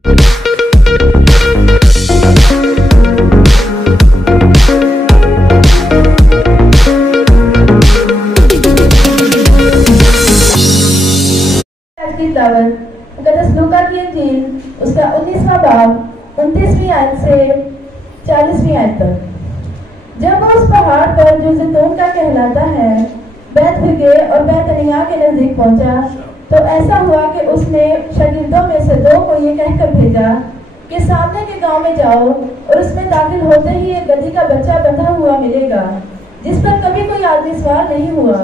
मुक़द्दस लूका की इंजील उसका 19वां बाब 29वीं आयत से 40वीं आयत तक। जब वो उस पहाड़ पर जो ज़ैतून का कहलाता है बैतफगे और बैतनिय्याह के नज़दीक पहुंचा, तो ऐसा हुआ कि उसने शागिर्दों में से 2 को ये कहकर भेजा कि सामने के गांव में जाओ और उसमें दाखिल होते ही एक गधी का बच्चा बंधा हुआ मिलेगा जिस पर कभी कोई आदमी सवार नहीं हुआ,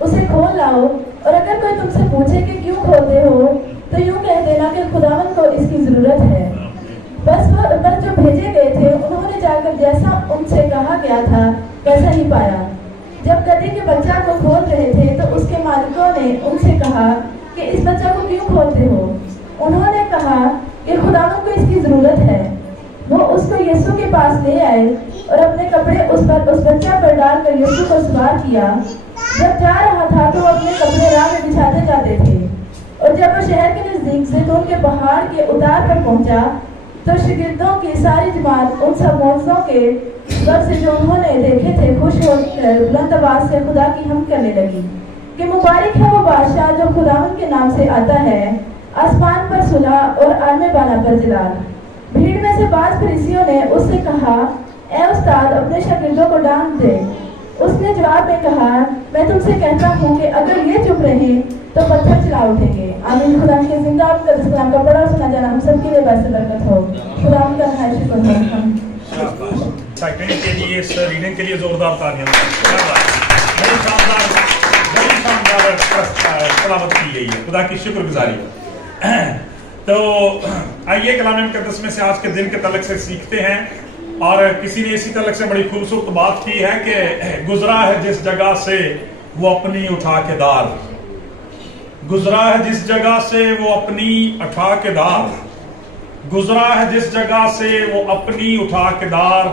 उसे खोल लाओ, और अगर कोई तुमसे पूछे कि क्यों खोलते हो तो यूं कह देना कि खुदावंद को इसकी जरूरत है। बस जो भेजे गए थे उन्होंने जाकर जैसा उनसे कहा गया था वैसा ही पाया। जब गधी के बच्चा को खोल रहे थे तो उसके मालिकों ने उनसे कहा कि इस बच्चा को क्यों खोलते हो? उन्होंने कहा कि खुदावंद को इसकी जरूरत है। वो उसको यीशु के पास ले आए और अपने कपड़े उस बच्चा पर डालकर यीशु को सवार किया। जब जा रहा था तो वो अपने कपड़े राह में बिछाते जाते थे, और जब वो शहर के नजदीक ज़ैतून के पहाड़ के उतार पर पहुंचा तो शागिर्दों की सारी जमात उन सब मौजज़ों के वक्त से जो उन्होंने देखे थे खुश होकर बुलंद आवाज से खुदा की हमद करने लगी कि मुबारक है वो बादशाह जो खुदावंद के नाम से आता है, आसमान पर सुलह और आलमे बाला पर जलाल। भीड़ में से बाज़ फरीसियों ने उससे कहा, ए उस्ताद, अपने शागिर्दों को डांट दे। उसने जवाब में कहा, मैं तुमसे कहता हूँ कि अगर ये चुप रहे तो पत्थर चला उठेंगे। आमीन। खुदा के जिंदा कलाम का बड़ा सुना जाना हम सबके लिए वैसे बरकत हो। खुदा का है, शुक्र है। सेकंड के लिए इस रीडिंग के लिए जोरदार तालियां। बड़ी शानदार सलामत की गई है, खुदा की शुक्रगुजारी। तो आइए कलाम मुक़द्दस में से आज के दिन के तलक से सीखते हैं। और किसी ने इसी तलक से बड़ी खूबसूरत बात की है कि गुजरा है जिस जगह से वो अपनी उठा के दार, गुजरा है जिस जगह से वो अपनी उठा के दार, गुजरा है जिस जगह से वो अपनी उठा के दार,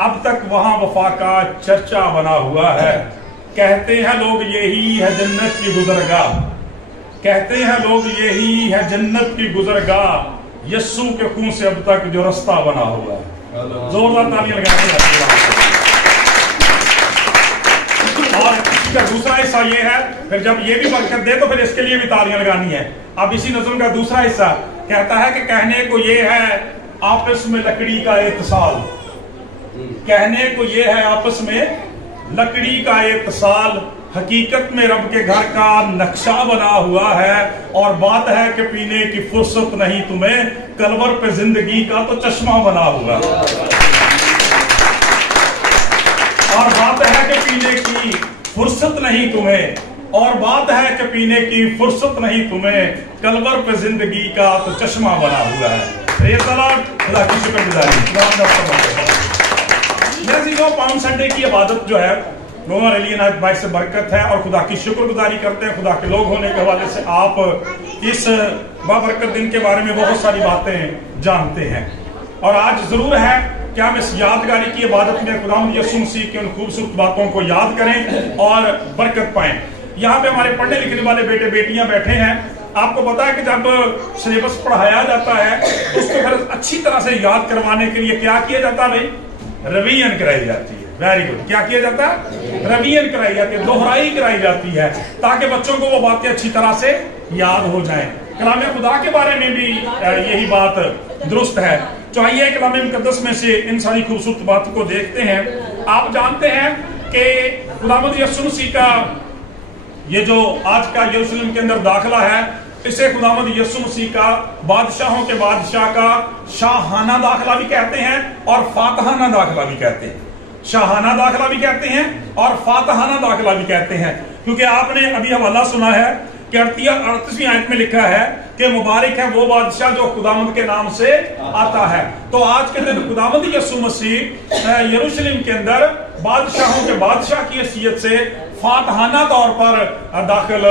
अब तक वहां वफा का चर्चा बना हुआ है। कहते हैं लोग यही है जन्नत की गुजरगाह, कहते हैं लोग यही है जन्नत की गुजरगाह, यस्सू के खून से अब तक जो रास्ता बना हुआ है। जोरदार तालियां लगाते हैं। और इसका दूसरा हिस्सा ये है, फिर जब ये भी बरकत दे तो फिर इसके लिए भी तालियां लगानी है। अब इसी नज़म का दूसरा हिस्सा कहता है कि कहने को ये है आपस में लकड़ी का इत्तिसाल, कहने को ये है आपस में लकड़ी का इत्तिसाल, हकीकत में रब के घर का नक्शा बना हुआ है। और बात है कि पीने की फुर्सत नहीं तुम्हें, कलवर पे जिंदगी का तो चश्मा बना हुआ है। और बात है कि पीने की फुर्सत नहीं तुम्हें, और बात है कि पीने की फुर्सत नहीं तुम्हें, कलवर पे जिंदगी का तो चश्मा बना हुआ है। खुदा की शुक्रगुजारी। पाउंड संडे की इबादत जो है नोवा रेलियन आज भाई से बरकत है और खुदा की शुक्रगुजारी करते हैं। खुदा के लोग होने के हवाले से आप इस बाबरकत दिन के बारे में बहुत सारी बातें जानते हैं। और आज जरूर है कि हम इस यादगारी की इबादत में खुदावंद यीशु मसीह की उन खूबसूरत बातों को याद करें और बरकत पाएं। यहाँ पे हमारे पढ़ने लिखने वाले बेटे बेटियां बैठे हैं। आपको पता है कि जब सिलेबस पढ़ाया जाता है तो उसको फिर अच्छी तरह से याद करवाने के लिए क्या किया जाता है भाई? रिवीजन कराई जाती है। Very good. क्या किया जाता है? रिवीजन कराई जाती है, दोहराई कराई जाती है, ताकि बच्चों को वो बातें अच्छी तरह से याद हो जाएं। कलाम खुदा के बारे में भी यही बात दुरुस्त है। तो आइए कलाम मुक़द्दस में से इन सारी खूबसूरत बातों को देखते हैं। आप जानते हैं कि खुदावंद यीशु मसीह का ये जो आज का यरूशलेम के अंदर दाखिला है, इसे खुदावंद यीशु मसीह का बादशाहों के बादशाह का शाहाना दाखिला भी कहते हैं और फातहाना दाखिला भी कहते हैं। शाहाना दाखिला भी कहते हैं और फातहाना दाखिला भी कहते हैं, क्योंकि आपने अभी हवाला सुना है कि 38वीं आयत में लिखा है कि मुबारक है वो बादशाह जो खुदावंद के नाम से आता है। तो आज के दिन खुदावंद यीशु मसीह यरूशलेम के अंदर बादशाहों के बादशाह की हैसियत से फातहाना तौर पर दाखिल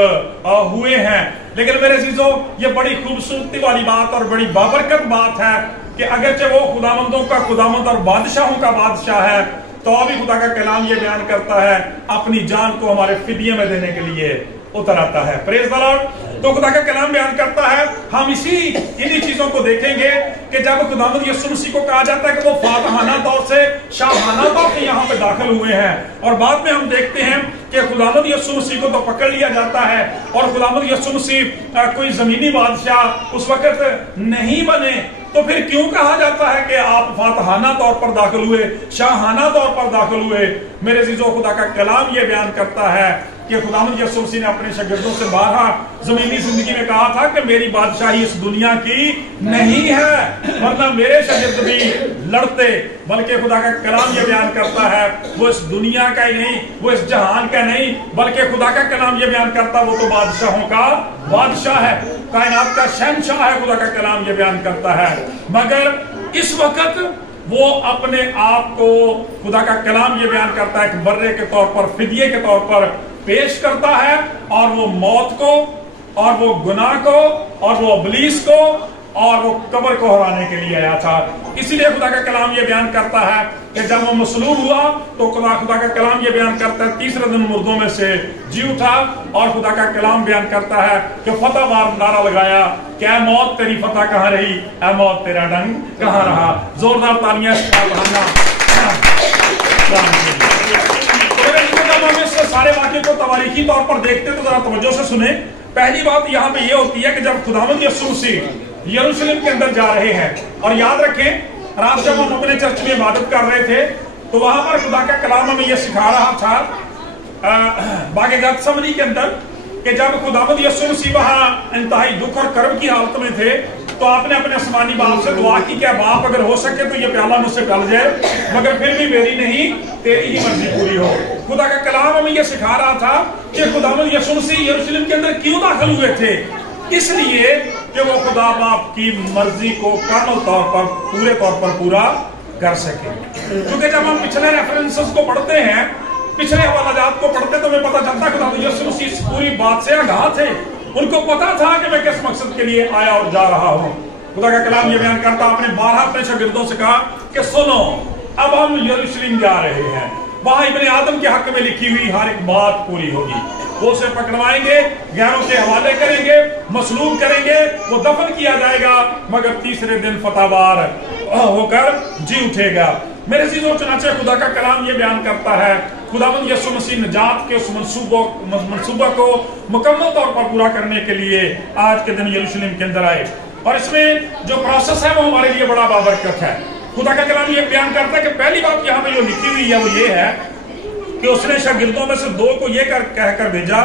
हुए हैं। लेकिन मेरे अजीजों, ये बड़ी खूबसूरती वाली बात और बड़ी बाबरकत बात है कि अगरचे वो खुदावंदों का खुदावंद और बादशाहों का बादशाह है, तो अभी खुदा का कलाम ये बयान करता है अपनी जान को हमारे फिदिये में देने के लिए उतर आता है। Praise the Lord. تو خدا کا کلام بیان کرتا ہے ہم انہی چیزوں کو دیکھیں گے کہ جب خداوند یسوع مسیح کو کہا جاتا ہے کہ وہ فاتحانہ طور سے شاہانہ طور سے یہاں پہ داخل ہوئے ہیں، اور بعد میں ہم دیکھتے ہیں کہ خداوند یسوع مسیح کو تو پکڑ لیا جاتا ہے اور خداوند یسوع مسیح کوئی زمینی بادشاہ اس وقت نہیں بنے، تو پھر کیوں کہا جاتا ہے کہ آپ فاتحانہ طور پر داخل ہوئے، شاہانہ طور پر داخل ہوئے؟ میرے عزیزو، خدا کا کلام یہ بیان کرتا ہے کہ خداوند یسوع مسیح نے اپنے شاگردوں سے بارہا زمینی زندگی میں کہا تھا کہ میری بادشاہی اس دنیا کی نہیں ہے، ورنہ میرے شاگرد بھی لڑتے، بلکہ خدا کا کلام یہ بیان کرتا ہے وہ اس دنیا کا ہی نہیں، وہ اس جہان کا نہیں، بلکہ خدا کا کلام یہ بیان کرتا ہے وہ تو بادشاہوں کا بادشاہ ہے، کائنات کا شہنشاہ ہے۔ خدا کا کلام یہ بیان کرتا ہے، مگر اس وقت وہ اپنے آپ کو، خدا کا کلام یہ بیان کرتا ہے، ایک برے کے طور پر، فدیے کے طور پر پیش کرتا ہے، اور وہ موت کو اور وہ گناہ کو اور وہ ابلیس کو اور وہ قبر کو ہرانے کے لیے آیا تھا۔ اسی لیے خدا کا کلام یہ بیان کرتا ہے کہ جب وہ مصلوب ہوا تو خدا کا کلام یہ بیان کرتا ہے تیسرے دن مردوں میں سے جی اٹھا، اور خدا کا کلام بیان کرتا ہے کہ فتح وار نعرہ لگایا کہ اے موت تیری فتح کہاں رہی، اے موت تیرا ڈنگ کہاں رہا۔ زوردار تالیاں سارے واقعے کو تواریخی طور پر دیکھتے تو ذرا توجہ سے سنیں۔ پہلی بات یہاں پہ یہ ہوتی ہے کہ جب خداوند یسوع مسیح یروشلم کے اندر جا رہے ہیں، اور یاد رکھیں رات جب ہم اپنے چرچ میں عبادت کر رہے تھے تو وہاں پر خدا کا کلام ہمیں یہ سکھا رہا تھا باغ گتسمنی کے اندر کہ جب خداوند یسوع مسیح وہاں انتہائی دکھ اور کرب کی حالت میں تھے تو آپ نے اپنے آسمانی باپ سے دعا کی کہ باپ اگر ہو سکے تو یہ پیالہ مجھ سے ٹل جائے، مگر پھر بھی میری نہیں تیری ہی مرضی پوری ہو۔ خدا کا کلام ہمیں یہ سکھا رہا تھا کہ خداوند یسوع مسیح یروشلم کے اندر کیوں داخل ہوئے تھے، اس لیے کہ وہ خدا باپ کی مرضی کو کامل طور پر، پورے طور پر پورا کر سکے۔ کیونکہ جب ہم پچھلے ریفرنسز کو پڑھتے ہیں، پچھلے حوالہ جات کو پڑھتے تو ہمیں پتہ چلتا ہے خداوند یسوع مسیح اس پوری بات سے آگاہ تھے، ان کو پتا تھا کہ میں کس مقصد کے لیے آیا اور جا رہا ہوں۔ خدا کا کلام یہ بیان کرتا، آپ نے 12 اپنے شاگردوں سے کہا کہ سنو اب ہم یروشلم جا رہے ہیں، وہاں ابن آدم کے حق میں لکھی ہوئی ہر ایک بات پوری ہوگی، وہ اسے پکڑوائیں گے، غیروں کے حوالے کریں گے، مصلوب کریں گے، وہ دفن کیا جائے گا، مگر تیسرے دن فتح وار ہو کر جی اٹھے گا۔ میرے عزیزو، چنانچہ خدا کا کلام یہ بیان کرتا ہے خداوند یسوع مسیح نجات کے اس منصوبہ کو مکمل طور پر پورا کرنے کے لیے آج کے دن یروشلم کے اندر آئے، اور اس میں جو پروسیس ہے وہ ہمارے لیے بڑا بابرکت ہے۔ خدا کا کلام یہ بیان کرتا ہے کہ پہلی بات یہاں پہ جو لکھی ہوئی ہے وہ یہ ہے کہ اس نے شاگردوں میں سے 2 کو یہ کہہ کر بھیجا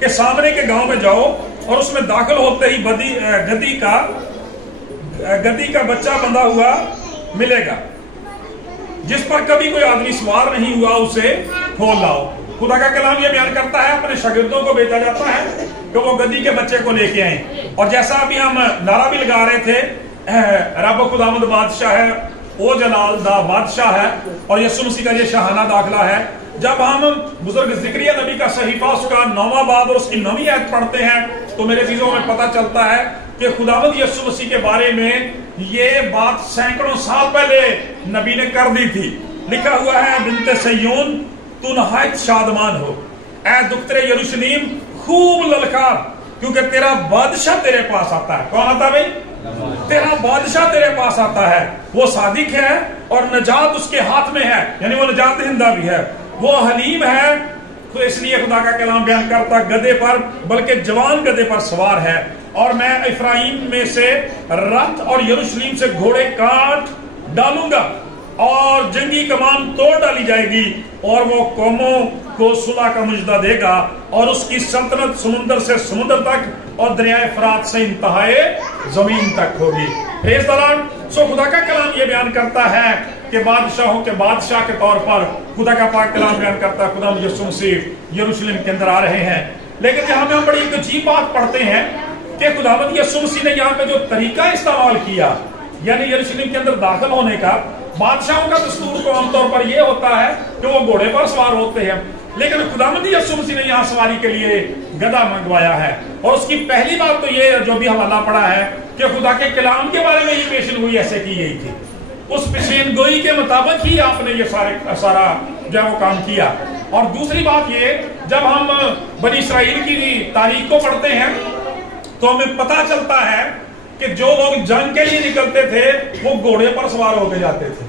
کہ سامنے کے گاؤں میں جاؤ اور اس میں داخل ہوتے ہی گدی کا بچہ بندھا ہوا ملے گا، جس پر کبھی کوئی آدمی سوار نہیں ہوا، اسے کھول لاؤ۔ خدا کا کلام یہ بیان کرتا ہے اپنے شاگردوں کو بھیجا جاتا ہے کہ وہ گدی کے بچے کو لے کے آئیں، اور جیسا ابھی ہم نعرہ بھی لگا رہے تھے، رب خداوند بادشاہ ہے، او جلال دا بادشاہ ہے، اور یسوع مسیح کا یہ شاہانہ داخلہ ہے۔ جب ہم بزرگ زکریا نبی کا صحیفہ اس کا 9واں باب اور اس کی 9ویں آیت پڑھتے ہیں تو میرے چیزوں میں پتہ چلتا ہے کہ خداوند یسوع مسیح کے بارے میں یہ بات سینکڑوں سال پہلے نبی نے کر دی تھی۔ لکھا ہوا ہے بنت صیون تو نہایت شادمان ہو، اے دختر یروشلیم خوب للکار، کیونکہ تیرا بادشاہ تیرے پاس آتا ہے۔ کون آتا ہے بھائی؟ تیرا بادشاہ تیرے پاس آتا ہے، وہ صادق ہے اور نجات اس کے ہاتھ میں ہے، یعنی وہ نجات دہندہ بھی ہے، وہ حلیم ہے۔ تو اس لیے خدا کا کلام بیان کرتا گدھے پر، بلکہ جوان گدھے پر سوار ہے، اور میں افرایم میں سے رتھ اور یروشلیم سے گھوڑے کاٹ ڈالوں گا اور جنگی کمان توڑ ڈالی جائے گی، اور وہ قوموں کو صلح کا مجدہ دے گا، اور اس کی سلطنت سمندر سے سمندر تک اور دریائے فرات سے انتہائے زمین تک ہوگی۔ پریز دی لارڈ۔ سو خدا کا کلام یہ بیان کرتا ہے کہ بادشاہوں کے بادشاہ کے طور پر خدا کا پاک کلام بیان کرتا ہے خدا یسوع مسیح یروشلم کے اندر آ رہے ہیں۔ لیکن یہاں میں ہم بڑی ایک عجیب بات پڑھتے ہیں کہ خداوند یسوع مسیح نے یہاں پہ جو طریقہ استعمال کیا، یعنی یروشلم کے اندر داخل ہونے کا، بادشاہوں کا دستور تو عام طور پر یہ ہوتا ہے کہ وہ گھوڑے پر سوار ہوتے ہیں، لیکن خداوند یسوع مسیح نے یہاں سواری کے لیے گدھا منگوایا ہے۔ اور اس کی پہلی بات تو یہ جو بھی حوالہ پڑا ہے کہ خدا کے کلام کے بارے میں یہ پیشن گوئی ایسے کی گئی تھی، اس پیشن گوئی کے مطابق ہی آپ نے یہ سارا جو ہے وہ کام کیا۔ اور دوسری بات یہ، جب ہم بنی اسرائیل کی تاریخ کو پڑھتے ہیں तो हमें पता चलता है कि जो लोग जंग के लिए निकलते थे वो घोड़े पर सवार होकर जाते थे।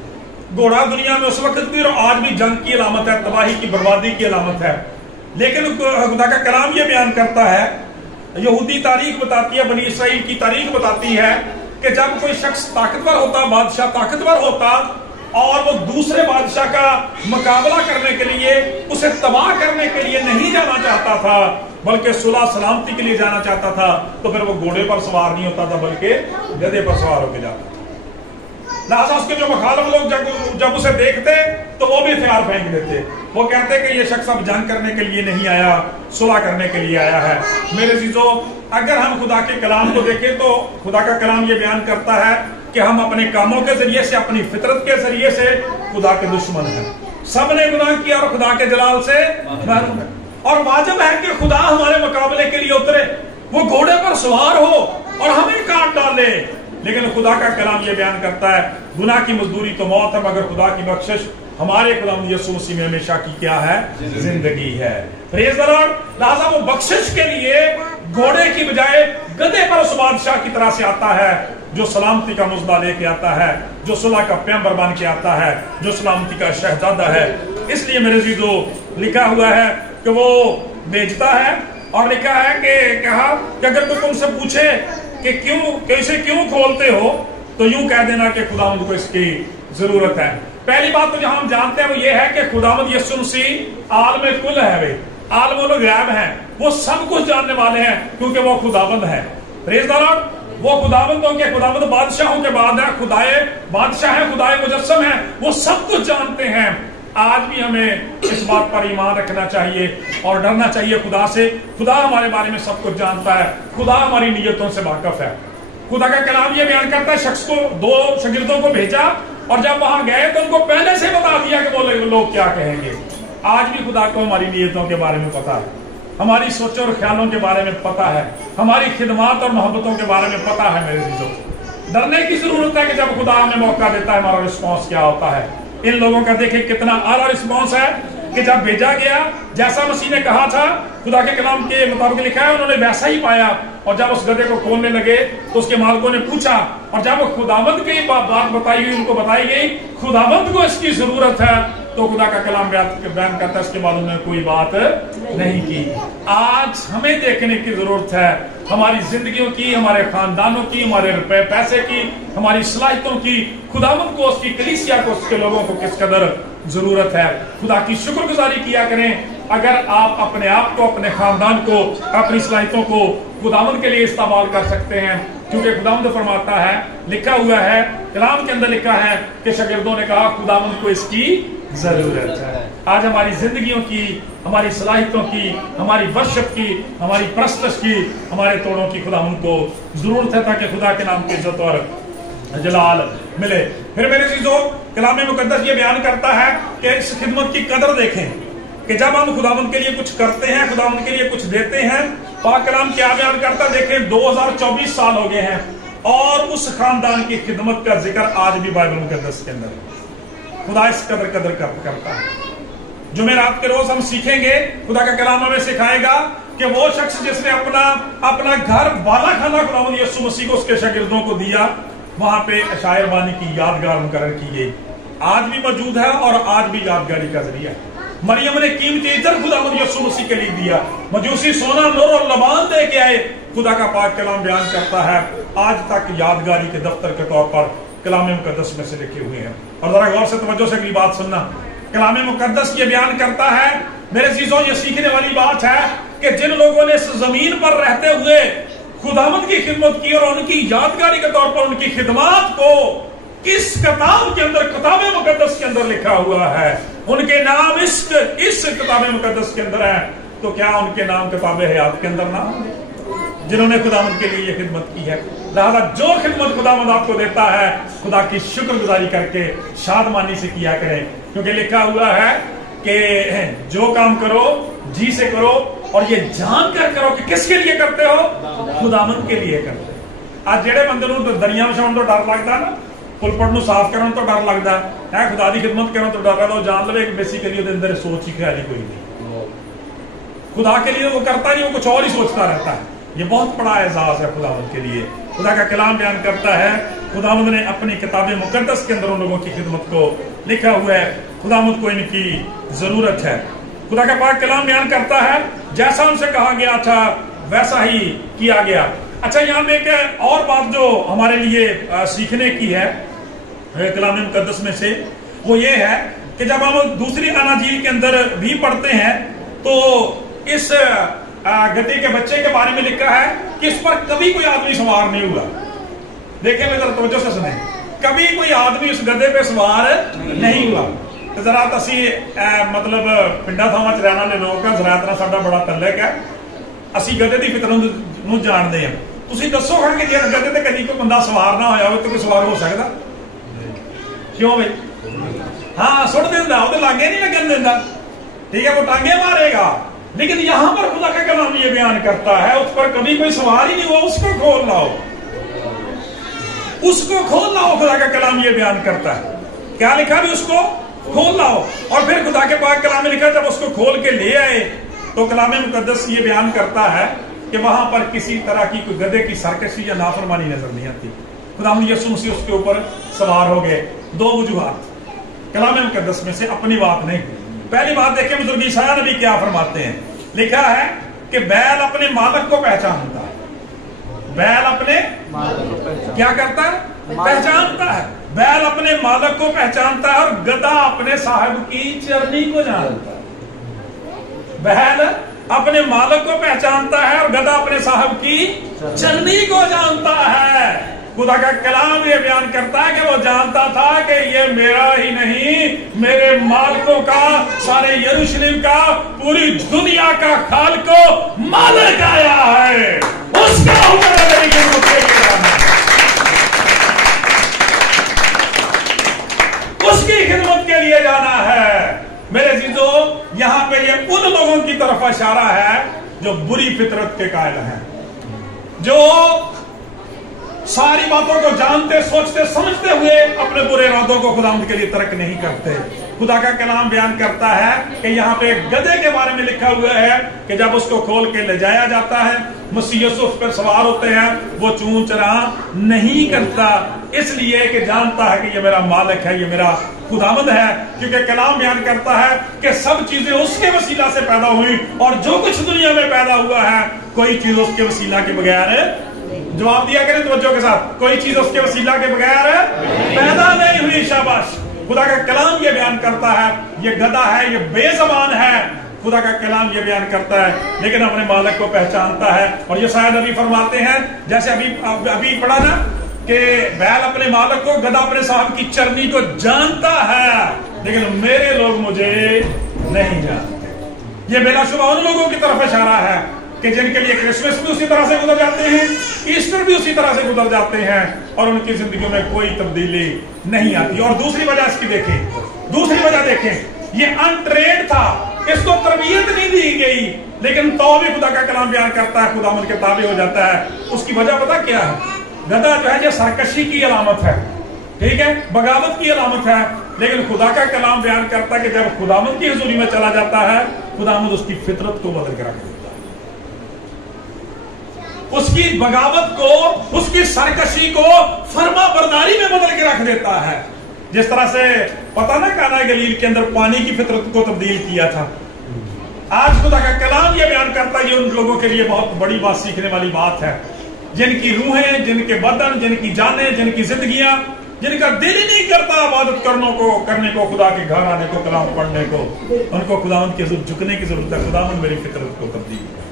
घोड़ा दुनिया में उस वक्त भी और आज भी जंग की अलामत है, तबाही की, बर्बादी की अलामत है। लेकिन खुदा का कलाम ये बयान करता है, यहूदी तारीख बताती है, बनी इसराइल की तारीख बताती है कि जब कोई शख्स ताकतवर होता, बादशाह ताकतवर होता और वो दूसरे बादशाह का मुकाबला करने के लिए, उसे तबाह करने के लिए नहीं जाना चाहता था बल्कि सुलह सलामती के लिए जाना चाहता था, तो फिर वो घोड़े पर सवार नहीं होता था बल्कि गधे पर सवार होकर जाता था। लिहाजा उसके जो मुखालिफ लोग जब उसे देखते तो वो भी हथियार फेंक देते। वो कहते कि ये शख्स अब जंग करने के लिए नहीं आया, सुलह करने के लिए आया है। मेरे अजीजों, अगर हम खुदा के कलाम को देखें तो खुदा का कलाम ये बयान करता है कि हम अपने कामों के जरिए से, अपनी फितरत के जरिए से खुदा के दुश्मन हैं। सबने गुनाह किया और खुदा के जलाल से महरूम है, और वाजिब है कि खुदा हमारे मुकाबले के लिए उतरे, वो घोड़े पर सवार हो और हमें काट डाले। लेकिन खुदा का कलाम ये बयान करता है गुनाह की मजदूरी तो मौत है, मगर खुदा की बख्शिश हमारे खुदा यीशु मसीह में हमेशा की क्या है? जिंदगी है। Praise the Lord. लिहाजा वो बख्शिश के लिए घोड़े की बजाय गधे पर उस बादशाह की तरह से आता है जो सलामती का मुजदा लेके आता है, जो सुलह का पैगंबर बन के आता है, जो सलामती का शहजादा है। इसलिए मेरे जीजो लिखा हुआ है कि वो बेचता है, और लिखा है कि कहा कि अगर कोई तुमसे पूछे कि क्यों, कैसे क्यों खोलते हो, तो यूं कह देना कि खुदावंद को इसकी जरूरत है। पहली बात तो जहां हम जानते हैं वो ये है कि खुदावंद यीशु मसीह आलम कुल है, वे आलम गैब हैं, वो सब कुछ जानने वाले हैं क्योंकि वो खुदावंद है। Praise the Lord. वो खुदावंदों के खुदावंद बादशाहों के बाद है, खुदाए बादशाह है, खुदाए मुजस्सम है, वो सब कुछ जानते हैं। आज भी हमें इस बात पर ईमान रखना चाहिए और डरना चाहिए खुदा से। खुदा हमारे बारे में सब कुछ जानता है, खुदा हमारी नीयतों से वाकिफ है। खुदा का कलाम ये बयान करता है, शख्स को, दो शागिर्दों को भेजा और जब वहां गए तो उनको पहले से बता दिया कि वो लोग क्या कहेंगे। आज भी खुदा को हमारी नीयतों के बारे में पता है, हमारी सोचों और ख्यालों के बारे में पता है, हमारी खिदमत और मोहब्बतों के बारे में पता है। मेरे चीजों डरने की जरूरत है कि जब खुदा हमें मौका देता है हमारा रिस्पॉन्स क्या होता है। इन लोगों का देखिए कितना आला रिस्पॉन्स है कि जब भेजा गया, जैसा मसीह ने कहा था, खुदा के कलाम के मुताबिक लिखा है, उन्होंने वैसा ही पाया। और जब उस गधे को खोलने लगे तो उसके मालिकों ने पूछा, और जब खुदावंद की बात बताई गई, उनको बताई गई खुदावंद को इसकी जरूरत है, तो खुदा का कलाम बयान करता है इसके बाद उन्होंने कोई बात नहीं की। आज हमें देखने की जरूरत है हमारी जिंदगियों की, हमारे खानदानों की, हमारे रुपए पैसे की, हमारी सलाहितों की, खुदावंद को, उसकी कलीसिया को, उसके लोगों को किस कदर जरूरत है। खुदा की शुक्रगुजारी किया करें। अगर आप अपने आप को, अपने खानदान को, अपनी सलाहितों को खुदावंद के लिए इस्तेमाल कर सकते हैं, क्योंकि खुदावंद फरमाता है, लिखा हुआ है कलाम के अंदर लिखा है कि शागिर्दों ने कहा खुदावंद को इसकी जरूरत है। आज हमारी जिंदगियों की, हमारी सलाहितों की, हमारी वर्शिप की, हमारी परस्तश की, हमारे तोड़ों की खुदावंद को जरूरत है ताकि खुदा के नाम की इज्जत और जलाल मिले। फिर मेरे चीजों कलाम मुकद्दस ये बयान करता है कि इस खिदमत की कदर देखें कि जब हम खुदावंद के लिए कुछ करते हैं, खुदावंद के लिए कुछ देते हैं, पाक कलाम क्या बयान करता है। देखें 2024 साल हो गए हैं और उस खानदान की खिदमत का जिक्र आज भी बाइबल मुकद्दस के अंदर खुदा इस कदर करता है। जुमेरात के रोज हम सीखेंगे, खुदा का कलाम हमें सिखाएगा कि वो शख्स जिसने अपना घर वाला खाना खुदावंद यीशु मसीह को, उसके शागिर्दों को दिया, वहां पे शायर बानी की यादगार मुकर्रर की गई, आज भी मौजूद है और आज भी यादगारी का जरिया। मरियम ने कीमती इत्र खुदावंद यीशु मसीह के लिए दिया, मजूसी सोना, नूर और लबान दे के आए। खुदा का पाक कलाम बयान करता है आज तक यादगारी के दफ्तर के तौर पर कलाम मुकद्दस में से लिखे हुए हैं। और जरा गौर से तवज्जो से अगली बात सुनना, कलाम मुकद्दस ये बयान करता है, मेरे चीजों ये सीखने वाली बात है कि जिन लोगों ने इस जमीन पर रहते हुए खुदावंद की खिदमत की और उनकी यादगारी के तौर पर उनकी खिदमत को किस किताब के अंदर, किताब मुकद्दस के अंदर लिखा हुआ है, उनके नाम इस किताब मुकद्दस के अंदर है, तो क्या उनके नाम किताब हयात के अंदर ना, जिन्होंने खुदावंद के लिए ये खिदमत की है। लिहाजा जो खिदमत खुदावंद आपको देता है, खुदा की शुक्रगुजारी करके शादमानी से किया करें, क्योंकि लिखा हुआ है कि जो काम करो जी से करो और ये जान कर करो कि किसके लिए करते हो, खुदावंद के लिए करते हो। आज जेड़े बंदे नूं दरिया विछाउण तो डर लगता ना, पुलपट नूं साफ करन तो डर लगता है, खुदा की खिदमत करन तो डर लगता, जान लवे बेसिकली उसके अंदर सोच ही ख्याल ही कोई नहीं, खुदा के लिए वो करता नहीं, वो कुछ और ही सोचता रहता है। یہ بہت بڑا اعزاز ہے خداوند کے لیے. خدا کا کلام بیان کرتا ہے خداوند نے اپنی کتاب مقدس کے اندر ان لوگوں کی خدمت کو لکھا ہوا ہے. خداوند کو ان کی ضرورت ہے. خدا کا پاک کلام بیان کرتا ہے جیسا ان سے کہا گیا تھا ویسا ہی کیا گیا. اچھا یہاں پہ ایک اور بات جو ہمارے لیے سیکھنے کی ہے کلام مقدس میں سے وہ یہ ہے کہ جب ہم دوسری اناجیل کے اندر بھی پڑھتے ہیں تو اس گدھے کے بچے کے بارے میں لکھا ہے کہ اس پر کبھی کوئی آدمی سوار نہیں ہوا. دیکھیں میں ذرا توجہ سے سنیں, کبھی کوئی آدمی اس گدھے پہ سوار نہیں ہوا. ذرا اسی مطلب پنڈا تھاواں چ رہن والے لوگ کا زراعت نال ساڈا بڑا تعلق ہے. اسی گدھے دی فطرت نو جانتے ہیں. تسی دسو گا کہ جے گدھے تے کدی کوئی بندہ سوار نہ ہویا ہوئے تو کوئی سوار ہو سکدا؟ کیوں بھائی؟ ہاں سٹ دیندا, او تے لاگے نہیں لگن دیندا, ٹھیک ہے, وہ ٹانگے مارے گا. لیکن یہاں پر خدا کا کلام یہ بیان کرتا ہے اس پر کبھی کوئی سوار ہی نہیں ہوا. اس کو کھول لاؤ, اس کو کھول لاؤ. خدا کا کلام یہ بیان کرتا ہے. کیا لکھا بھی اس کو کھول لاؤ. اور پھر خدا کے پاک کلام میں لکھا جب اس کو کھول کے لے آئے تو کلام مقدس یہ بیان کرتا ہے کہ وہاں پر کسی طرح کی کوئی گدھے کی سرکشی یا نافرمانی نظر نہیں آتی. خداوند یسوع مسیح اس کے اوپر سوار ہو گئے. دو وجوہات کلام مقدس میں سے, اپنی بات نہیں. پہلی بات دیکھیں بزرگ عیسیٰ نبی کیا فرماتے ہیں. لکھا ہے کہ بیل اپنے مالک کو پہچانتا ہے. بیل اپنے کیا کرتا ہے؟ پہچانتا ہے. بیل اپنے مالک کو پہچانتا ہے اور گدھا اپنے صاحب کی چرنی کو جانتا ہے. بیل اپنے مالک کو پہچانتا ہے اور گدھا اپنے صاحب کی چرنی کو جانتا ہے. خدا کا کلام یہ بیان کرتا ہے کہ وہ جانتا تھا کہ یہ میرا ہی نہیں, میرے مالکوں کا, سارے یروشلم کا, پوری دنیا کا خالق و مالک آیا ہے. اس کا حکم ہے میری خدمت کے لیے جانا, اس کی خدمت کے لیے جانا ہے. میرے عزیزو یہاں پہ یہ ان لوگوں کی طرف اشارہ ہے جو بری فطرت کے قائل ہیں, جو ساری باتوں کو جانتے سوچتے سمجھتے ہوئے اپنے برے ارادوں کو خداوند کے لیے ترک نہیں کرتے. خدا کا کلام بیان کرتا ہے کہ یہاں پہ ایک گدھے کے بارے میں لکھا ہوا ہے کہ جب اس کو کھول کے لے جایا جاتا ہے مسیح یسوع اس پر سوار ہوتے ہیں, وہ چون چرا نہیں کرتا, اس لیے کہ جانتا ہے کہ یہ میرا مالک ہے, یہ میرا خداوند ہے. کیونکہ کلام بیان کرتا ہے کہ سب چیزیں اس کے وسیلہ سے پیدا ہوئی اور جو کچھ دنیا میں پیدا ہوا ہے کوئی چیز اس کے وسیلہ کے بغیر, جواب دیا کریں توجہ کے ساتھ, کوئی چیز اس کے وسیلہ کے بغیر پیدا نہیں ہوئی. شاباش. خدا کا کلام یہ بیان کرتا ہے یہ گدھا ہے, یہ بے زبان ہے. خدا کا کلام یہ بیان کرتا ہے لیکن اپنے مالک کو پہچانتا ہے. اور یہ شاید ابھی فرماتے ہیں جیسے ابھی پڑھا نا کہ بیل اپنے مالک کو, گدھا اپنے صاحب کی چرنی کو جانتا ہے لیکن میرے لوگ مجھے نہیں جانتے. یہ بلا شبہ ان لوگوں کی طرف اشارہ ہے کہ جن کے لیے کرسمس بھی اسی طرح سے گزر جاتے ہیں, ایسٹر بھی اسی طرح سے گزر جاتے ہیں اور ان کی زندگیوں میں کوئی تبدیلی نہیں آتی. اور دوسری وجہ اس کی دیکھیں, دوسری وجہ دیکھیں, یہ ان ٹرینڈ تھا, اس کو تربیت نہیں دی گئی, لیکن تو بھی خدا کا کلام بیان کرتا ہے خدا ان کے تابع ہو جاتا ہے. اس کی وجہ پتہ کیا ہے؟ گدھا جو ہے یہ سرکشی کی علامت ہے, ٹھیک ہے, بغاوت کی علامت ہے. لیکن خدا کا کلام بیان کرتا ہے کہ جب خداوند کی حضوری میں چلا جاتا ہے خداوند اس کی فطرت کو بدل کے رکھ دیتا ہے, اس کی بغاوت کو, اس کی سرکشی کو فرما برداری میں بدل کے رکھ دیتا ہے. جس طرح سے پتہ نہ کانا گلیل کے اندر پانی کی فطرت کو تبدیل کیا تھا. آج خدا کا کلام یہ بیان کرتا ہے یہ ان لوگوں کے لیے بہت بڑی بات, سیکھنے والی بات ہے, جن کی روحیں, جن کے بدن, جن کی جانیں, جن کی زندگیااں, جن کا دل ہی نہیں کرتا عبادت کرنے کو, خدا کے گھر آنے کو, کلام پڑھنے کو, ان کو خداوند کی حضور جھکنے کی ضرورت ہے. خداوند میری فطرت کو تبدیل کر,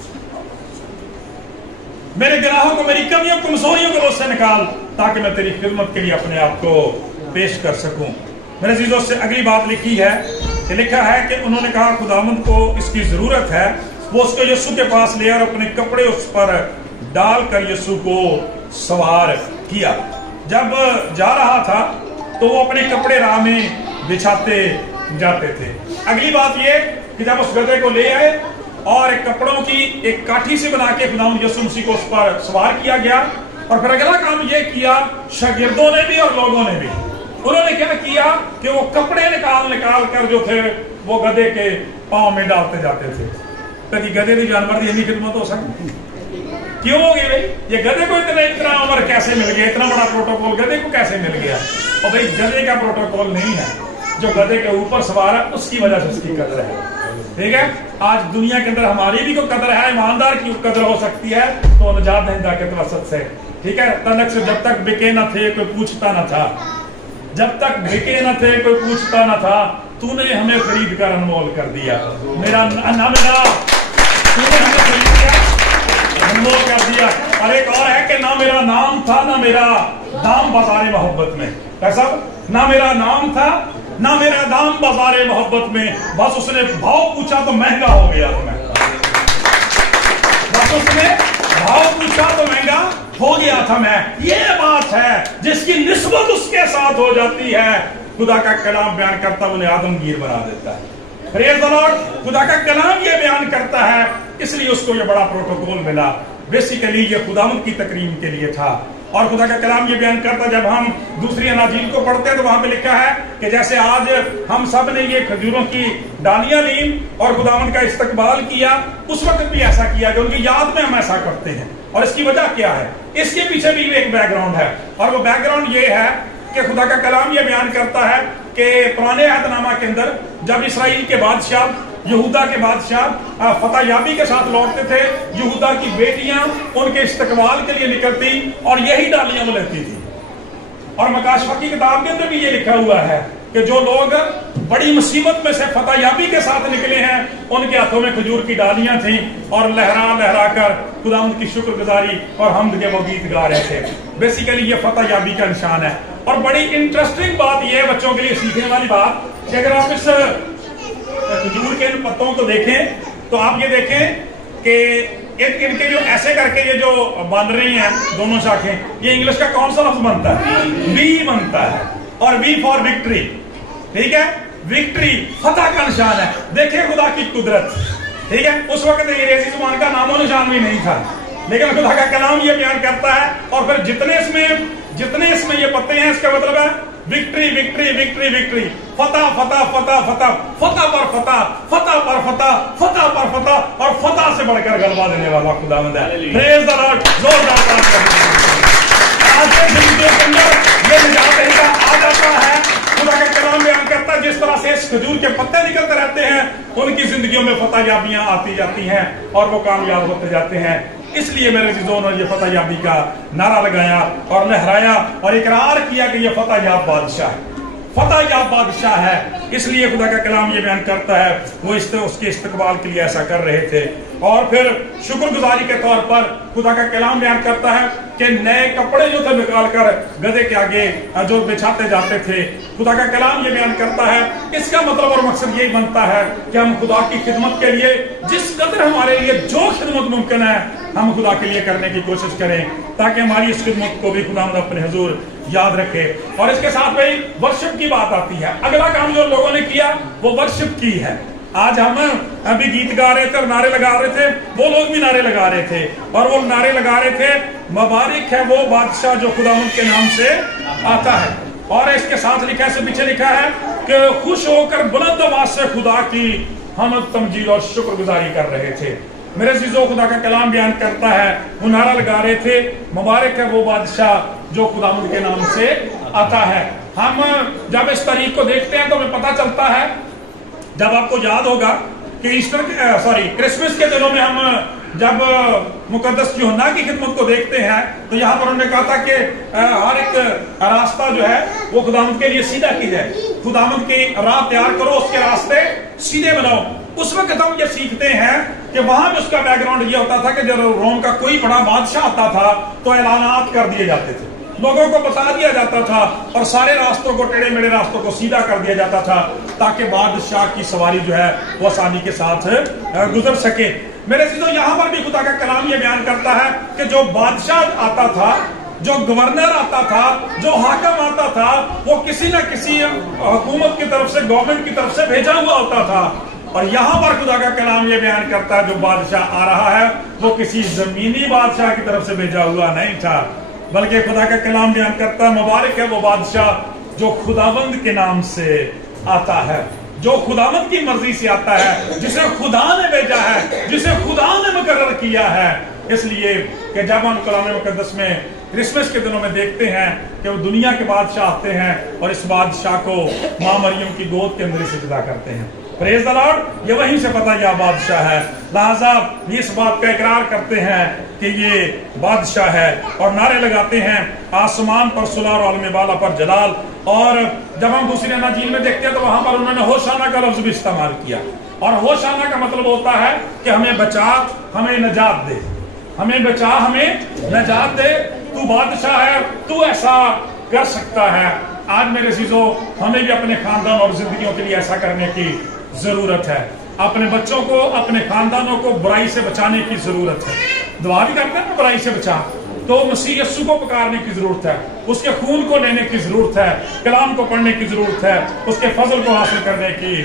میرے گناہوں کو, میری کمیوں کمزوریوں کو مجھ سے نکال تاکہ میں تیری خدمت کے لیے اپنے آپ کو پیش کر سکوں. میرے عزیزوں سے اگلی بات لکھی ہے کہ لکھا ہے کہ انہوں نے کہا خداوند کو اس کی ضرورت ہے. وہ اس کو یسوع کے پاس لے اور اپنے کپڑے اس پر ڈال کر یسوع کو سوار کیا. جب جا رہا تھا تو وہ اپنے کپڑے راہ میں بچھاتے جاتے تھے. اگلی بات یہ کہ جب اس گدھے کو لے آئے اور ایک کپڑوں کی ایک کاٹھی سے بنا کے خداوند یسوع مسیح کو اس پر سوار کیا گیا. اور پھر اگلا کام یہ کیا شاگردوں نے بھی اور لوگوں نے بھی, انہوں نے کیا کیا کہ وہ کپڑے نکال کر جو تھے وہ گدھے کے پاؤں میں ڈالتے جاتے تھے. کبھی گدھے کی جانور کی خدمت ہو سکتی क्यों होगी भाई? ये गधे को इतना उम्र कैसे मिल गया? इतना बड़ा प्रोटोकॉल गधे को कैसे मिल गया? और भाई गधे का प्रोटोकॉल नहीं है, जो गधे के ऊपर सवार है उसकी वजह से उसकी कदर है। ठीक है, आज दुनिया के अंदर हमारी भी कोई कदर है, ईमानदार की कदर हो सकती है तो नजात हिंदा के तवसत से। ठीक है, तनक से जब तक बिके न थे कोई पूछता न था, जब तक बिके न थे कोई पूछता न था, तूने हमें खरीद कर अनमोल कर दिया। मेरा तूने हमें खरीद कर अनमोल कर दिया। और एक और है कि ना मेरा नाम था ना मेरा दाम बाजारे मोहब्बत में। कैसा? ना मेरा नाम था ना मेरा दाम बाजारे मोहब्बत में, बस उसने भाव पूछा तो महंगा हो गया तो मैं, बस उसने भाव पूछा तो महंगा हो गया था मैं। ये बात है जिसकी निस्बत उसके साथ हो जाती है, खुदा का कलाम बयान करता उन्हें आदमगीर बना देता है। Praise the Lord. खुदा का कलाम ये बयान करता है, इसलिए उसको ये बड़ा प्रोटोकॉल मिला। बेसिकली ये खुदावंद की तकरीम के लिए था। और खुदा का कलाम ये बयान करता, जब हम दूसरी अनाजील को पढ़ते हैं तो वहां पे लिखा है कि जैसे आज हम सब ने ये खजूरों की डालियां ली और खुदावंद का इस्तकबाल किया, उस वक्त भी ऐसा किया कि उनकी याद में हम ऐसा करते हैं। और इसकी वजह क्या है? इसके पीछे भी एक बैकग्राउंड है, और वो बैकग्राउंड ये है कि खुदा का कलाम ये बयान करता है कि पुराने अहदनामा के अंदर जब इसराइल के बादशाह, यहूदा के बादशाह फतह याबी के साथ लौटते थे, यहूदा की बेटियां उनके इस्तकबाल के लिए निकलती और यही डालियां वो लेती थी। और मकाशवा की किताब के अंदर भी ये लिखा हुआ है कि जो लोग बड़ी मुसीबत में से फतह याबी के साथ निकले हैं, उनके हाथों में खजूर की डालियां थी और लहरा लहरा कर खुदावंद की शुक्रगुजारी और हमद के वो गीत गा रहे थे। बेसिकली ये फतह याबी का निशान है। और बड़ी इंटरेस्टिंग बात यह है, बच्चों के लिए सीखने वाली बात, कि अगर आप इस खजूर के इन पत्तों को देखें तो आप ये देखें कि इनके जो ऐसे करके ये जो बन रही हैं दोनों शाखें, ये इंग्लिश का कौन सा लफ्ज बनता है? वी बनता है। और वी फॉर विक्ट्री। ठीक है, विक्ट्री फतह का निशान है। देखिए खुदा की कुदरत। ठीक है, उस वक्त अंग्रेजी जुबान का नामो निशान भी नहीं था, लेकिन खुदा का कलाम ये बयान करता है। और फिर जितने इसमें ये पत्ते हैं, इसका मतलब है विक्ट्री विक्ट्री विक्ट्री विक्ट्री, फतह फतह फतह फतह, फतह पर फतह, फतह पर फतह, फतह पर फतह, और फतह से बढ़कर गलबा देने वाला खुदावंद है। Praise the Lord. जोरदार ताली बजाइए। आज के जिंदगी के अंदर ये निजात हिंदा आ जाता है। खुदा का कलाम बयान करता है, जिस तरह से इस खजूर के पत्ते निकलते रहते हैं, उनकी जिंदगियों में फतह याबियां आती जाती हैं और वो कामयाब होते जाते हैं। इसलिए मेरे अज़ीज़ों ने ये फतह याबी का नारा लगाया और लहराया और इकरार किया कि ये फतह याब बादशाह है, फतह याब बादशाह है। इसलिए खुदा का कलाम ये बयान करता है वो उसके इस्तकबाल के लिए ऐसा कर रहे थे। और फिर शुक्रगुजारी के तौर पर खुदा का कलाम बयान करता है कि नए कपड़े जो थे निकाल कर गधे के आगे जो बिछाते जाते थे। खुदा का कलाम ये बयान करता है, इसका मतलब और मकसद यही बनता है कि हम खुदा की खिदमत के लिए जिस कदर हमारे लिए जो खिदमत मुमकिन है, हम खुदा के लिए करने की कोशिश करें, ताकि हमारी इस खिदमत को भी खुदा अपने हुजूर याद रखे। और इसके साथ भाई वर्शिप की बात आती है। अगला काम जो लोगों ने किया वो वर्शिप की है। आज हम अभी गीत गा रहे थे और नारे लगा रहे थे, वो लोग भी नारे लगा रहे थे, और वो नारे लगा रहे थे मुबारक है वो बादशाह जो खुदावंद के नाम से आता है। और इसके साथ लिखा है, पीछे लिखा है कि खुश होकर बुलंद आवाज से खुदा की हम तमजीद और शुक्रगुजारी कर रहे थे। मेरे अज़ीज़ों, खुदा का कलाम बयान करता है वो नारा लगा रहे थे, मुबारक है वो बादशाह जो खुदावंद के नाम से आता है। हम जब इस तारीख को देखते हैं तो हमें पता चलता है, जब आपको याद होगा कि क्रिसमस के दिनों में हम जब मुकद्दस यूहन्ना की खिदमत को देखते हैं तो यहाँ पर उन्होंने कहा था कि हर एक रास्ता जो है वो खुदावंद के लिए सीधा की जाए, खुदावंद की राह तैयार करो, उसके रास्ते सीधे बनाओ। उस वक्त हम ये सीखते हैं कि वहां भी उसका बैकग्राउंड ये होता था कि जब रोम का कोई बड़ा बादशाह आता था तो ऐलानात कर दिए जाते थे, लोगों को बता दिया जाता था और सारे रास्तों को, टेढ़े मेढ़े रास्तों को सीधा कर दिया जाता था, ताकि बादशाह की सवारी जो है वो आसानी के साथ गुजर सके। मेरे अज़ीज़ों, यहाँ पर भी खुदा का कलाम ये बयान करता है कि जो बादशाह आता था, जो गवर्नर आता था, जो हाकम आता था, वो किसी न किसी हुकूमत की तरफ से, गवर्नमेंट की तरफ से भेजा हुआ होता था। और यहाँ पर खुदा का कलाम ये बयान करता है जो बादशाह आ रहा है वो किसी जमीनी बादशाह की तरफ से भेजा हुआ नहीं था, बल्कि खुदा का कलाम बयान करता है मुबारक है वो बादशाह जो खुदावंद के नाम से आता है, जो खुदावंद की मर्जी से आता है, जिसे खुदा ने भेजा है, जिसे खुदा ने मुकर्रर किया है। اس لیے کہ جب ہم کلام مقدس میں کرسمس کے دنوں میں دیکھتے ہیں کہ وہ دنیا کے بادشاہ آتے ہیں اور اس بادشاہ کو ماں مریم کی گود کے اندر سے جدا کرتے ہیں. پریز دی لارڈ. یہ وہیں سے پتہ کیا بادشاہ ہے. لہذا یہ اس بات کا اقرار کرتے ہیں کہ یہ بادشاہ ہے اور نعرے لگاتے ہیں آسمان پر صلح اور عالم بالا پر جلال. اور جب ہم دوسری اناجیل میں دیکھتے ہیں تو وہاں پر انہوں نے ہوشانہ کا لفظ بھی استعمال کیا. اور ہوشانہ کا مطلب ہوتا ہے کہ ہمیں بچا, ہمیں نجات دے, ہمیں بچا, ہمیں نجات دے. تو بادشاہ ہے, تو ایسا کر سکتا ہے. آج میرے عزیزو ہمیں بھی اپنے خاندان اور زندگیوں کے لیے ایسا کرنے کی ضرورت ہے. اپنے بچوں کو, اپنے خاندانوں کو برائی سے بچانے کی ضرورت ہے. دعا بھی کرتے ہیں برائی سے بچا, تو مسیح یسوع کو پکارنے کی ضرورت ہے, اس کے خون کو لینے کی ضرورت ہے, کلام کو پڑھنے کی ضرورت ہے, اس کے فضل کو حاصل کرنے کی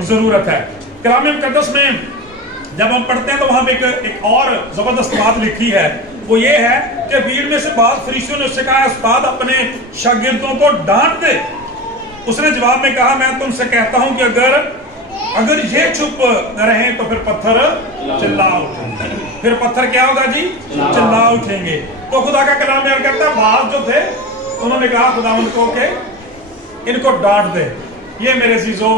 ضرورت ہے. کلام مقدس میں جب ہم پڑھتے ہیں تو وہاں پہ ایک اور زبردست بات لکھی ہے. وہ یہ ہے کہ بھیڑ میں سے بعض فریسیوں نے اس سے کہا استاد اپنے شاگردوں کو ڈانٹ دے. اس نے جواب میں کہا میں تم سے کہتا ہوں کہ اگر یہ چپ رہیں تو پھر پتھر چلا اٹھیں گے. پھر پتھر کیا ہوگا جی؟ چلا اٹھیں گے. تو خدا کا کلام بیان کرتا ہے بعض جو تھے انہوں نے کہا خداوند کو کہ ان کو ڈانٹ دے. یہ میرے عزیزو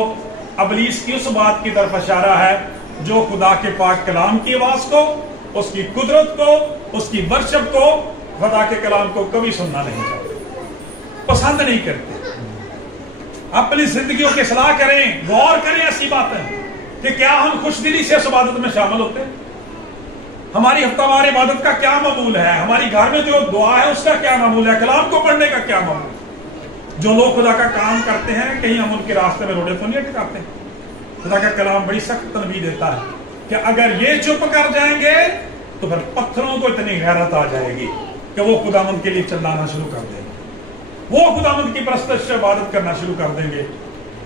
ابلیس کی اس بات کی طرف اشارہ ہے جو خدا کے پاک کلام کی آواز کو, اس کی قدرت کو, اس کی ورشپ کو, خدا کے کلام کو کبھی سننا نہیں چاہتے, پسند نہیں کرتے. اپنی زندگیوں کی اصلاح کریں, غور کریں ایسی باتیں کہ کیا ہم خوش دلی سے اس عبادت میں شامل ہوتے ہیں. ہماری ہفتہ وار عبادت کا کیا معمول ہے, ہماری گھر میں جو دعا ہے اس کا کیا معمول ہے, کلام کو پڑھنے کا کیا معمول ہے. جو لوگ خدا کا کام کرتے ہیں کہیں ہم ان کے راستے میں روڑے تو نہیں اٹکاتے. خدا کا کلام بڑی سخت تنبیہ دیتا ہے کہ اگر یہ چپ کر جائیں گے تو پھر پتھروں کو اتنی غیرت آ جائے گی کہ وہ خداوند کے لیے چلانا شروع کر دیں گے, وہ خداوند کی پرستش سے عبادت کرنا شروع کر دیں گے.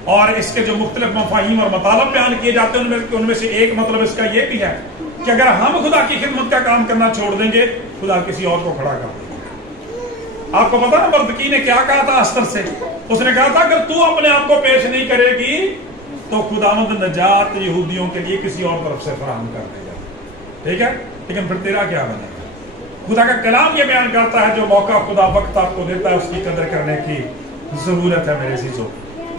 اور اس کے جو مختلف مفاہیم اور مطالب بیان کیے جاتے ہیں ان میں سے ایک مطلب اس کا یہ بھی ہے کہ اگر ہم خدا کی خدمت کا کام کرنا چھوڑ دیں گے خدا کسی اور کو کھڑا کر دیں گے. آپ کو پتا نا مردکی نے کیا کہا تھا استر سے؟ اس نے کہا تھا اگر تو اپنے آپ کو پیش نہیں کرے گی تو خداوند نجات یہودیوں کے لیے کسی اور طرف سے فراہم کر دے گا. ٹھیک ہے, لیکن پھر تیرا کیا بنے گا؟ خدا کا کلام یہ بیان کرتا ہے جو موقع خدا وقت آپ کو دیتا ہے اس کی قدر کرنے کی ضرورت ہے میرے عزیزو,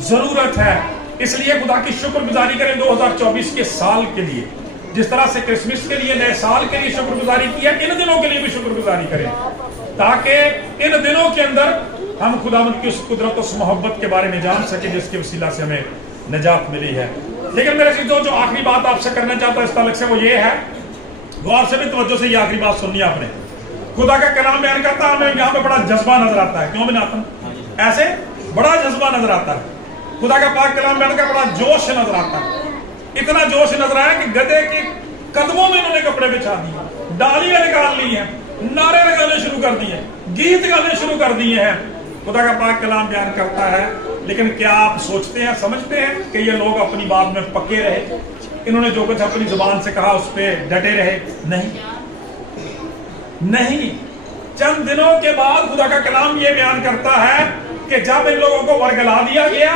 ضرورت ہے. اس لیے خدا کی شکر گزاری کریں 2024 کے سال کے لیے, جس طرح سے کرسمس کے لیے, نئے سال کے لیے شکر گزاری کیا, ان دنوں کے لیے بھی شکر گزاری کریں تاکہ ان دنوں کے اندر ہم خداوند کی اس قدرت اس محبت کے بارے میں جان سکیں جس کے وسیلہ سے ہمیں نجات ملی ہے. لیکن میرے عزیزو جو آخری بات آپ سے کرنا چاہتا ہوں اس تعلق سے وہ یہ ہے, غور سے بھی توجہ سے یہ آخری بات سننی آپ نے. خدا کا کلام بیان کرتا ہے, ہمیں یہاں پہ بڑا جذبہ نظر آتا ہے. کیوں بناتا ہوں ایسے؟ بڑا جذبہ نظر آتا ہے. خدا کا پاک کلام بیان کا بڑا جوش نظر آتا ہے. اتنا جوش نظر آیا کہ گدھے کے قدموں میں انہوں نے کپڑے بچھا دیے, ڈالیاں نکال لی ہیں, نعرے لگانے شروع کر دیے, گیت گانے شروع کر دیے ہیں. خدا کا پاک کلام بیان کرتا ہے, لیکن کیا آپ سوچتے ہیں, سمجھتے ہیں کہ یہ لوگ اپنی بات میں پکے رہے, انہوں نے جو کچھ اپنی زبان سے کہا اس پہ ڈٹے رہے؟ نہیں. چند دنوں کے بعد خدا کا کلام یہ بیان کرتا ہے کہ جب ان لوگوں کو ورگلا دیا گیا,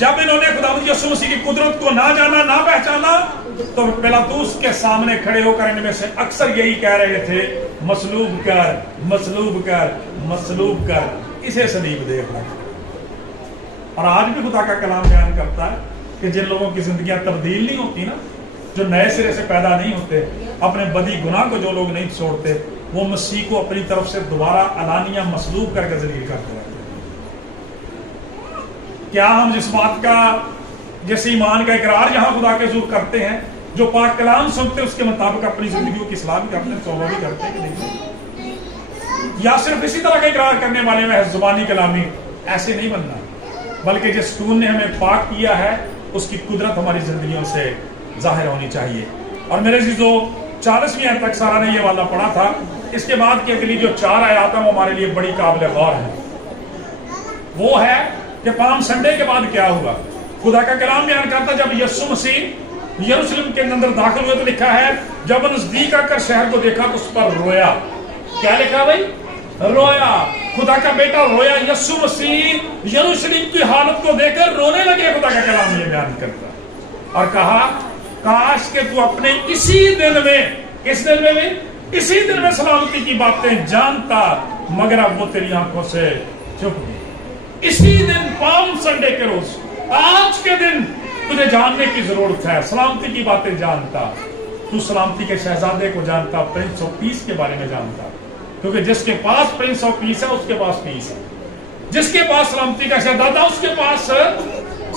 جب انہوں نے خداوند یسوع مسیح کی قدرت کو نہ جانا, نہ پہچانا, تو پلاطوس کے سامنے کھڑے ہو کر ان میں سے اکثر یہی کہہ رہے تھے مصلوب کر, مصلوب کر, مصلوب کر, اسے صلیب دے. اور آج بھی خدا کا کلام بیان کرتا ہے کہ جن لوگوں کی زندگیاں تبدیل نہیں ہوتی نا, جو نئے سرے سے پیدا نہیں ہوتے, اپنے بدی گناہ کو جو لوگ نہیں چھوڑتے, وہ مسیح کو اپنی طرف سے دوبارہ علانیہ مصلوب کر کے ذلیل کرتے رہتے ہیں. کیا ہم جس بات کا, جس ایمان کا اقرار یہاں خدا کے حضور کرتے ہیں, جو پاک کلام سنتے ہیں اس کے مطابق اپنی زندگیوں کی اصلاح بھی کرتے ہیں, توبہ بھی کرتے ہیں کہ نہیں؟ یا صرف اسی طرح کا اقرار کرنے والے میں زبانی کلامی؟ ایسے نہیں بننا, بلکہ جس خون نے ہمیں پاک کیا ہے اس کی قدرت ہماری زندگیوں سے ظاہر ہونی چاہیے. اور میرے عزیزو 40ویں آیت تک سارا نے یہ والا پڑھا تھا. اس کے بعد کی اگلی جو 4 آیات ہیں وہ ہمارے لیے بڑی قابل غور ہے. وہ ہے کہ پام سنڈے کے بعد کیا ہوا. خدا کا کلام بیان کرتا جب یسوع مسیح یروشلم کے اندر داخل ہوئے تو لکھا ہے جب نزدیک آ کر شہر کو دیکھا تو اس پر رویا. کیا لکھا بھائی؟ رویا. خدا کا بیٹا رویا. یسوع مسیح یروشلم کی حالت کو دیکھ کر رونے لگے. خدا کا کلام یہ بیان کرتا اور کہا کاش کہ تو اپنے اسی دن میں किस दिन में भी? इसी दिन में सलामती की बातें जानता, मगर अब वो तेरी आंखों से छुप गई। इसी दिन पाम संडे के रोज, आज के दिन तुझे जानने की जरूरत है, सलामती की बातें जानता। तू सलामती के शहजादे को जानता, प्रिंस ऑफ पीस के बारे में जानता, क्योंकि जिसके पास प्रिंस ऑफ पीस है उसके पास पीस है, जिसके पास सलामती का शहजादा उसके पास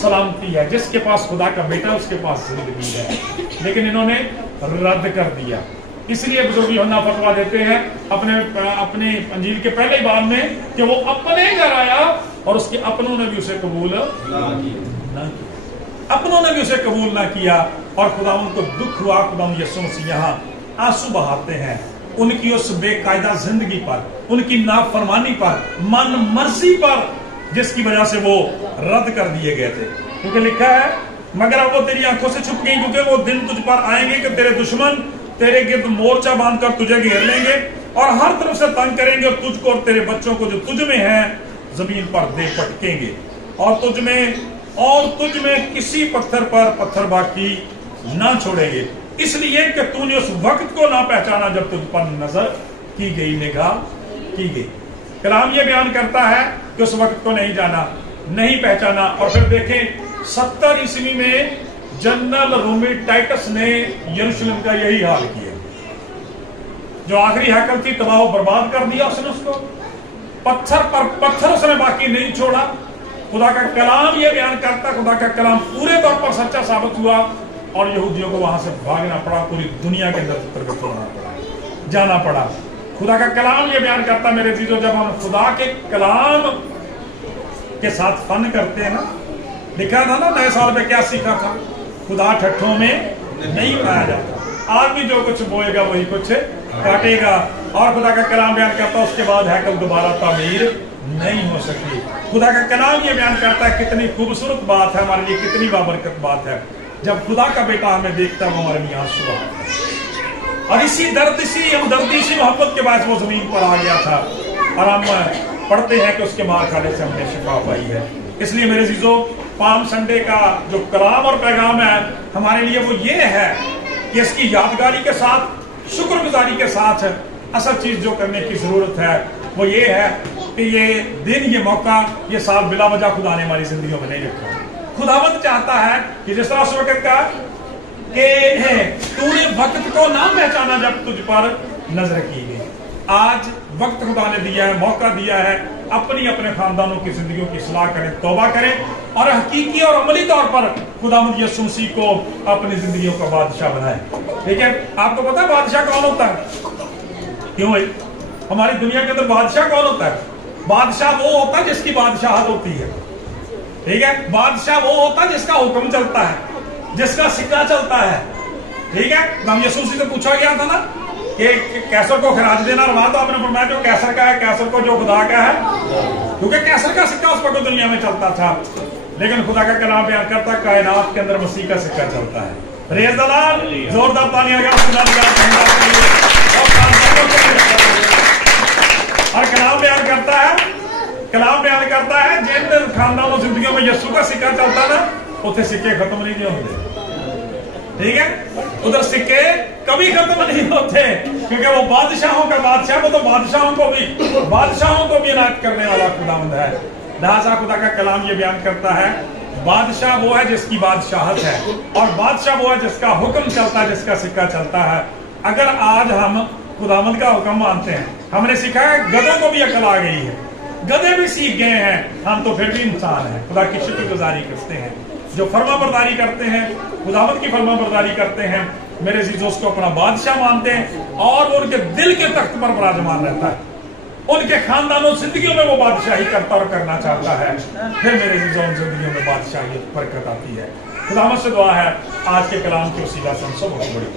सलामती है, जिसके पास खुदा का बेटा उसके पास जिंदगी है। लेकिन इन्होंने रद्द कर दिया। इसलिए बुजुर्ग यूहन्ना फतवा देते हैं अपने अंजील के पहले बार में कि वो अपने घर आया और उसके अपनों ने भी उसे कबूल ना किया, अपनों ने भी उसे कबूल ना किया। और खुदावंद को दुख हुआ। खुदावंद यीशु मसीह यहाँ आंसू बहाते हैं उनकी उस बेकायदा जिंदगी पर, उनकी नाफरमानी पर, मन मर्जी पर, जिसकी वजह से वो रद्द कर दिए गए थे। क्योंकि लिखा है, मगर अब वो तेरी आंखों से छुप गई, क्योंकि वो दिन तुझ पर आएंगे कि तेरे दुश्मन तेरे गिर्द मोर्चा बांधकर तुझे घेर लेंगे और हर तरफ से तंग करेंगे, और तुझको और तेरे बच्चों को जो तुझ में है जमीन पर दे पटकेंगे, और तुझ में किसी पत्थर पर पत्थर बाकी ना छोड़ेंगे, इसलिए कि तूने उस वक्त को ना पहचाना जब तुझ पर नजर की गई, निगाह की गई। कलाम ये बयान करता है कि उस वक्त को नहीं जाना, नहीं पहचाना। और फिर देखें 70 ईस्वी में जनरल रोमी टाइटस ने यरूशलेम का यही हाल किया। जो आखिरी हैकल थी तबाह बर्बाद कर दिया उसने, उसको पत्थर पर पत्थर उसने बाकी नहीं छोड़ा। खुदा का कलाम ये बयान करता, खुदा का कलाम पूरे तौर पर सच्चा साबित हुआ और यहूदियों को वहां से भागना पड़ा, पूरी दुनिया के अंदर प्रकट होना पड़ा, जाना पड़ा। खुदा का कलाम ये बयान करता मेरे चीजों, जब हम खुदा के कलाम के साथ फन करते हैं ना, लिखा था ना नए साल में क्या सीखा था, खुदा ठट्ठों में नहीं उड़ाया जाता, आदमी जो कुछ बोएगा वही कुछ काटेगा। और खुदा का कलाम बयान करता उसके बाद हैकल दोबारा तामीर नहीं हो सकती। खुदा का कलाम ये बयान करता है कितनी खूबसूरत बात है हमारे लिए, कितनी बाबरकत बात है जब खुदा का बेटा हमें देखता है, वो हमारे लिए आंसू आता है। और इसी दर्द, इसी हमदर्दी, इसी मोहब्बत के बाद वो जमीन पर आ गया था। और हम पढ़ते हैं कि उसके मार खाने से हमने शिफा पाई है। इसलिए मेरे जीजों, पाम संडे का जो कलाम और पैगाम है हमारे लिए वो ये है कि इसकी यादगारी के साथ, शुक्रगुजारी के साथ असल चीज जो करने की जरूरत है वो ये है कि ये दिन, ये मौका, ये साल बिला वजह खुदा ने हमारी जिंदगियों में नहीं रखा। खुदावंद चाहता है कि जिस तरह उस वक्त का कि तूने वक्त को ना पहचाना जब तुझ पर नजर की गई, आज वक्त खुदा ने दिया है, मौका दिया है, अपनी अपने खानदानों की जिंदगियों की सलाह करें, तौबा करें और हकीकी और अमली तौर पर खुदावंद यीशु मसीह को अपनी जिंदगियों का बादशाह बनाए। ठीक है, आपको पता है बादशाह कौन होता है? क्यों भाई, हमारी दुनिया के अंदर बादशाह कौन होता है? बादशाह वो होता है जिसकी बादशाहत होती है। ठीक है, बादशाह वो होता है जिसका हुक्म चलता है, जिसका सिक्का चलता है। ठीक है, हम यीशु मसीह से पूछा गया था ना कि कैसर को खराज देना रवा, तो आपने फरमाया जो कैसर का है, कैसर को जो खुदा का है, क्योंकि कैसर का सिक्का उस वक्त दुनिया में चलता था। लेकिन खुदा का कलाम बयान करता कायनात के अंदर मसीह का सिक्का चलता है। रेज़ दलाल, जोरदार तालियां और कलाम बयान करता है, कलाम बयान करता है जिन खानदानों जिंदगियों में यीशु का सिक्का चलता ना, उसे सिक्के खत्म नहीं होते। ठीक है, उधर सिक्के कभी खत्म नहीं होते, क्योंकि वो बादशाहों का बादशाह, वो तो बादशाहों को भी इनायत करने वाला खुदावंद है। लिहाजा खुदा का कलाम ये बयान करता है बादशाह वो है जिसकी बादशाहत है, और बादशाह वो है जिसका हुक्म चलता है, जिसका सिक्का चलता है। अगर आज हम खुदावंद का हुक्म मानते हैं, हमने सीखा है गधों को भी अकल आ गई है, गधे भी सीख गए हैं, हम तो फिर भी इंसान हैं। खुदा की शुक्रगुजारी करते हैं, जो फर्मा बरदारी करते हैं, खुदावंद की फर्मा बरदारी करते हैं, मेरे जीजों को अपना बादशाह मानते हैं और वो उनके दिल के तख्त पर विराजमान रहता है, उनके खानदानों जिंदगियों में वो बादशाही करता और करना चाहता है। फिर मेरे जीजों जिंदगियों में बादशाही बरकत आती है। खुदावंद से दुआ है आज के कलाम की वसीला से हम सब बहुत बड़ी